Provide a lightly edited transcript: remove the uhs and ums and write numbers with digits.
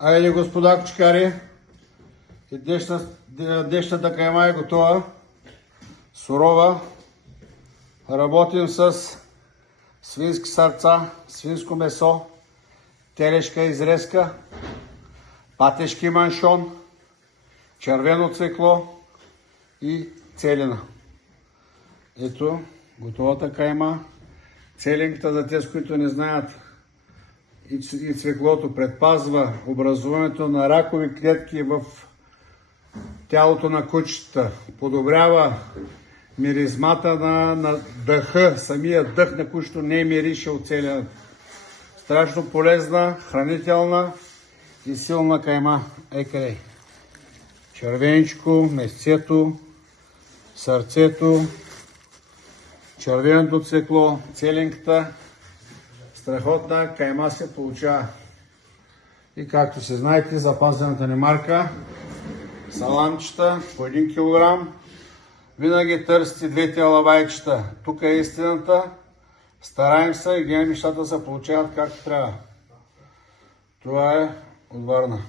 Айде, господа кочкари, и днешната кайма е готова, сурова. Работим с свински сърца, свинско месо, телешка изрезка, патешки маншон, червено цвекло и целина. Ето готовата кайма. Целинката, за тези, които не знаят, и цвеклото предпазва образуването на ракови клетки в тялото на кучетата. Подобрява миризмата на дъха. Самия дъх на кучето не мирише от целия. Страшно полезна, хранителна и силна кайма. Екарей. Червеничко, месцето, сърцето, червеното цвекло, целинката. Страхотна кайма се получава. И както се знаете, запазената ни марка, саламчета по 1 кг. Винаги търсите двете алабайчета. Тук е истината. Стараем се и гледаме нещата се получават както трябва. Това е от Варна.